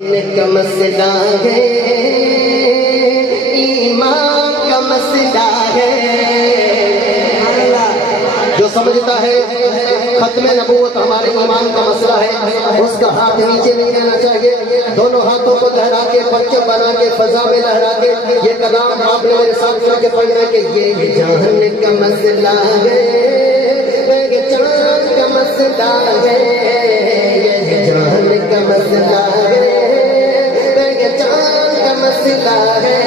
کا مسئلہ ہے، ایمان کا مسئلہ ہے۔ جو سمجھتا ہے ختم نبوت ہمارے ایمان کا مسئلہ ہے، اس کا ہاتھ نیچے نہیں رہنا چاہیے، دونوں ہاتھوں کو لہرا کے پرچم بنا کے فضا میں لہرا کے یہ کلام آپ نے میرے ساتھ مل کے پڑھنا ہے کہ یہ جان کا مسئلہ ہے، یہ جان کا مسئلہ ہے، یہ جان کا مسئلہ ہے، یہ جان کا مسئلہ ہے۔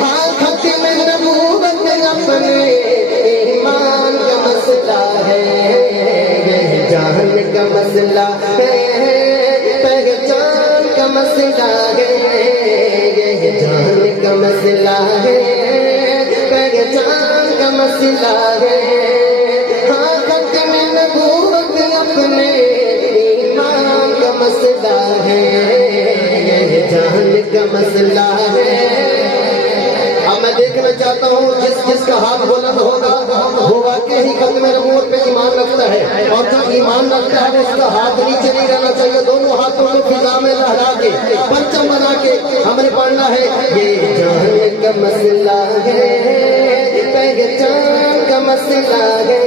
ہاں ختم نبوت اپنے ایمان کا مسئلہ ہے، یہ جان کا مسئلہ ہے، پہچان کا مسئلہ ہے، یہ جان کا مسئلہ ہے، پہچان کا مسئلہ ہے۔ ہاں ختم نبوت اپنے ایمان کا مسئلہ ہے، یہ جان کا مسئلہ ہے۔ اب میں دیکھنا چاہتا ہوں جس کا ہاتھ بلند ہوگا وہ واقعی ہی ختم نبوت پہ ایمان رکھتا ہے، اور جو ایمان رکھتا ہے اس کا ہاتھ نیچے نہیں رہنا چاہیے، دونوں ہاتھوں کو فضا میں لہرا کے پرچم بنا کے ہم نے پڑھنا ہے یہ جان کا مسئلہ ہے، پہچان کا مسئلہ ہے،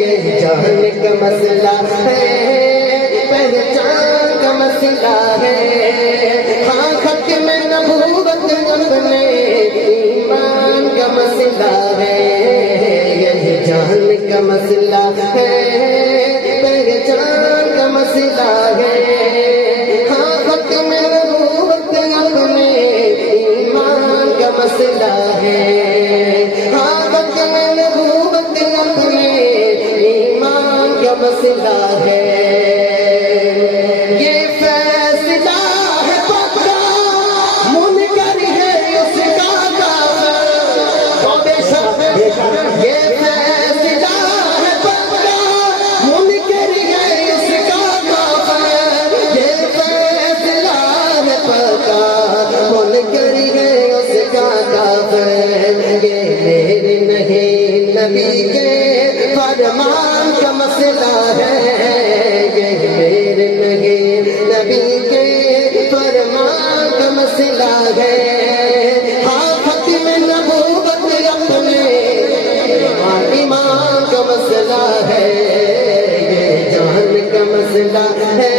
یہ جان کا مسئلہ ہے، پہچان کا مسئلہ ہے۔ ہاں ختم نبوت اپنے ایمان کا مسئلہ ہے، یہ جان کا مسئلہ ہے، پہچان کا مسئلہ ہے۔ ہاں ختم نبوت اپنے ایمان کا مسئلہ ہے، ہاں ختم نبوت اپنے ایمان کا مسئلہ ہے۔ نبی کے فرمان کا مسئلہ ہے، یہ میرے نہیں نبی کے فرمان کا مسئلہ ہے۔ ہاں ختم نبوت اپنے ایمان کا مسئلہ ہے، یہ جان کا مسئلہ ہے،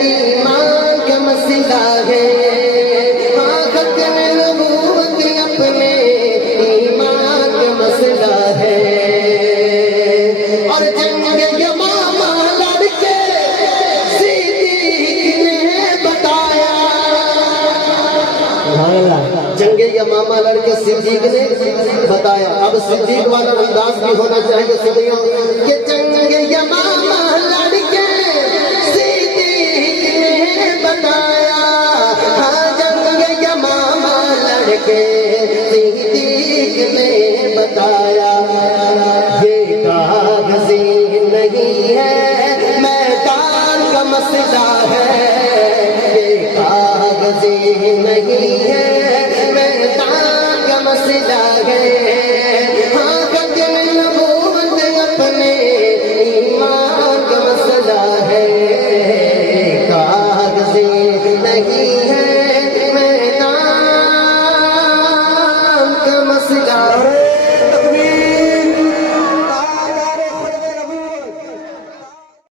ایمان کا مسئلہ ہے۔ ہاں ختم نبوت اپنے ایمان کا مسئلہ ہے۔ اور جنگ یمامہ لڑ کے صدیق نے بتایا، جنگ یمامہ لڑ کے صدیق نے بتایا۔ اب صدیق والا انداز بھی ہونا چاہیے سنیوں کہ جنگ یمامہ لڑ کے صدیق نے بتایا، ہاں جنگ یمامہ لڑ کے صدیق نے بتایا، یہ کاغذی نہیں ہے میدان کا مسئلہ